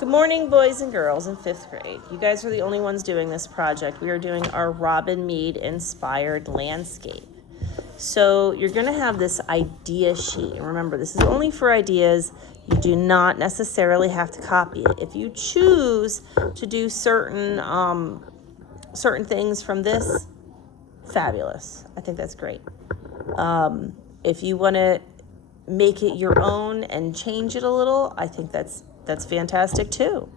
Good morning, boys and girls in 5th grade. You guys are the only ones doing this project. We are doing our Robin Mead inspired landscape. So you're going to have this idea sheet. And remember, this is only for ideas. You do not necessarily have to copy it. If you choose to do certain things from this, fabulous. I think that's great. If you want to make it your own and change it a little, I think that's fantastic too.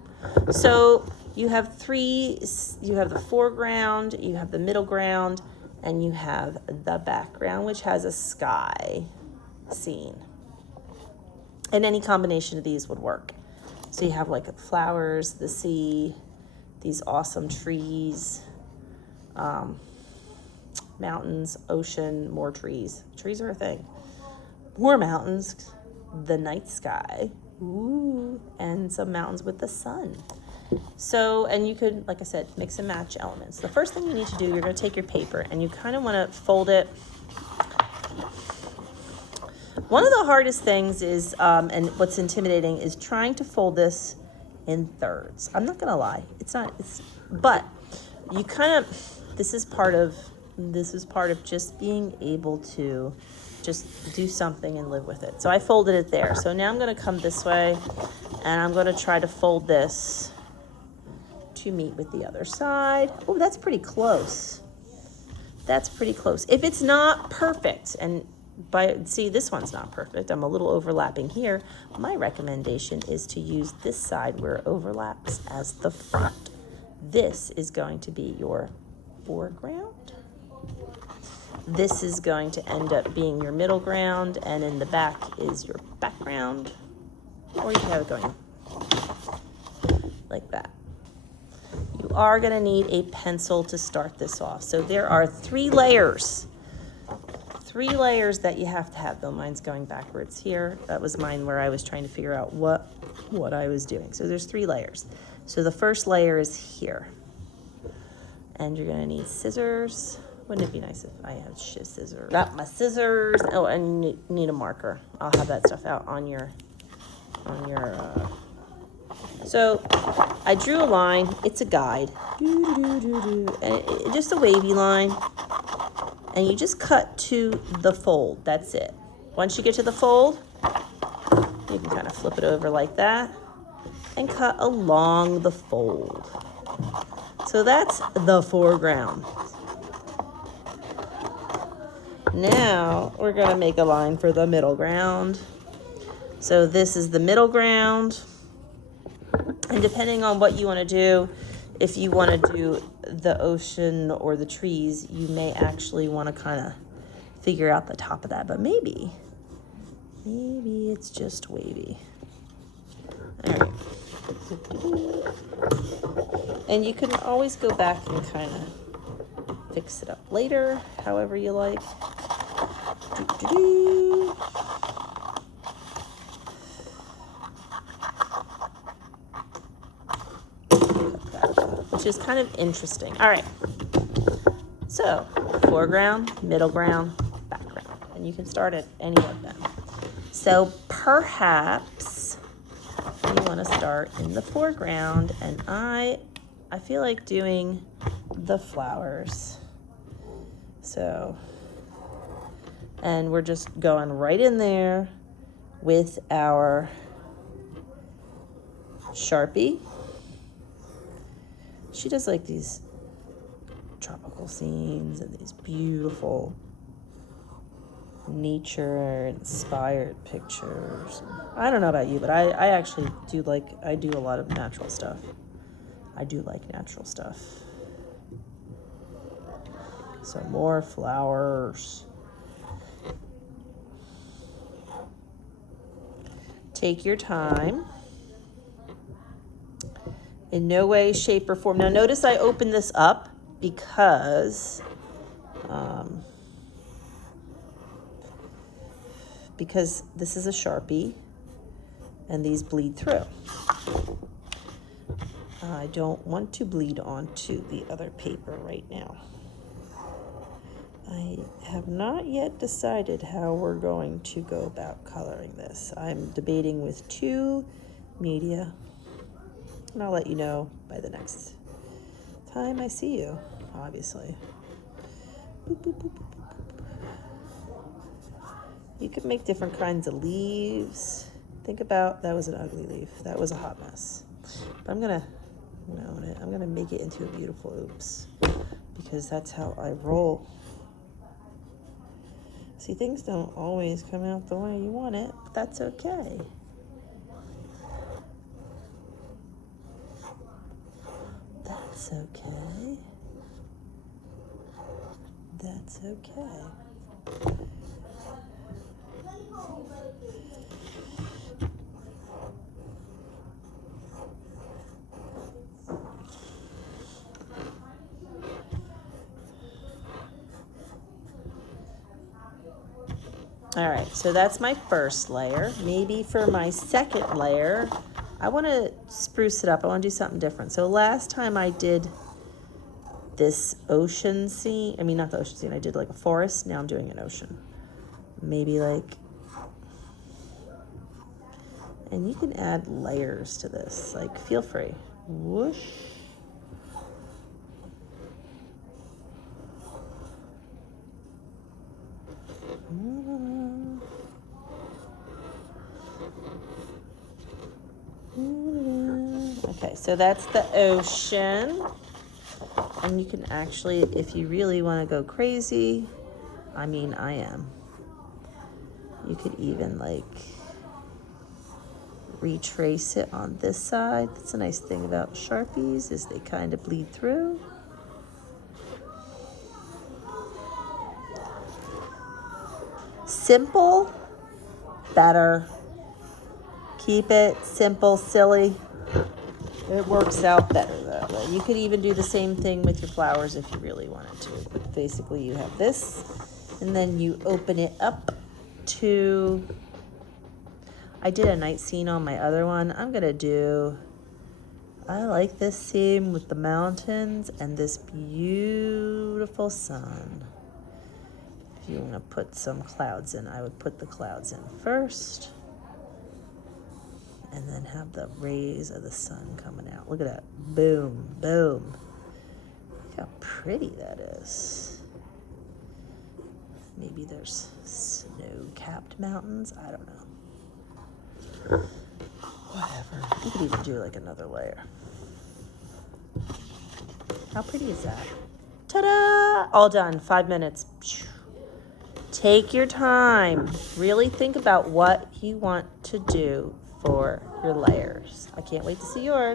So you have you have the foreground, you have the middle ground, and you have the background, which has a sky scene. And any combination of these would work. So you have like flowers, the sea, these awesome trees, mountains, ocean, more trees. Trees are a thing. More mountains, the night sky, ooh, and some mountains with the sun. So, and you could, like I said, mix and match elements. The first thing you need to do, you're going to take your paper and you kind of want to fold it. One of the hardest things is, and what's intimidating, is trying to fold this in thirds. I'm not going to lie. But you kind of, this is part of just being able to just do something and live with it. So I folded it there. So now I'm going to come this way and I'm going to try to fold this to meet with the other side. Oh, that's pretty close. That's pretty close. If it's not perfect, and see, this one's not perfect. I'm a little overlapping here. My recommendation is to use this side where it overlaps as the front. This is going to be your foreground. This is going to end up being your middle ground, and in the back is your background. Or you can have it going like that. You are going to need a pencil to start this off. So there are 3 layers. 3 layers that you have to have, though mine's going backwards here. That was mine where I was trying to figure out what I was doing. So there's 3 layers. So the first layer is here. And you're going to need scissors. Wouldn't it be nice if I had scissors? Got my scissors. Oh, and you need a marker. I'll have that stuff out on your. So I drew a line. It's a guide. And just a wavy line. And you just cut to the fold. That's it. Once you get to the fold, you can kind of flip it over like that and cut along the fold. So that's the foreground. Now we're going to make a line for the middle ground. So this is the middle ground. And depending on what you want to do, if you want to do the ocean or the trees, you may actually want to kind of figure out the top of that. But maybe it's just wavy. All right. And you can always go back and kind of fix it up later, however you like. Which is kind of interesting. All right. So, foreground, middle ground, background. And you can start at any of them. So, perhaps you want to start in the foreground, and I feel like doing the flowers. So, and we're just going right in there with our Sharpie. She does like these tropical scenes and these beautiful nature inspired pictures. I don't know about you, but I actually do a lot of natural stuff. I do like natural stuff. So more flowers. Take your time. In no way, shape, or form. Now notice I opened this up because this is a Sharpie and these bleed through. I don't want to bleed onto the other paper right now. I have not yet decided how we're going to go about coloring this. I'm debating with 2 media. And I'll let you know by the next time I see you, obviously. Boop, boop, boop, boop, boop. You could make different kinds of leaves. Think about, that was an ugly leaf. That was a hot mess. But I'm gonna make it into a beautiful oops, because that's how I roll. See, things don't always come out the way you want it, but that's okay. That's okay. That's okay. All right, so that's my first layer. Maybe for my second layer, I want to spruce it up. I want to do something different. So last time I did this ocean scene, I mean, not the ocean scene, I did like a forest. Now I'm doing an ocean. Maybe like, and you can add layers to this. Like, feel free. Whoosh. Okay, so that's the ocean. And you can actually, if you really want to go crazy, I mean, I am. You could even like retrace it on this side. That's a nice thing about Sharpies, is they kind of bleed through. Simple, better. Keep it simple, silly. It works out better that way. You could even do the same thing with your flowers if you really wanted to. But basically you have this, and then you open it up to, I did a night scene on my other one. I'm gonna do, I like this scene with the mountains and this beautiful sun. If you want to put some clouds in, I would put the clouds in first, and then have the rays of the sun coming out. Look at that. Boom, boom. Look how pretty that is. Maybe there's snow-capped mountains. I don't know. Whatever. You could even do like another layer. How pretty is that? Ta-da! All done. 5 minutes. Take your time. Really think about what you want to do for your layers. I can't wait to see yours.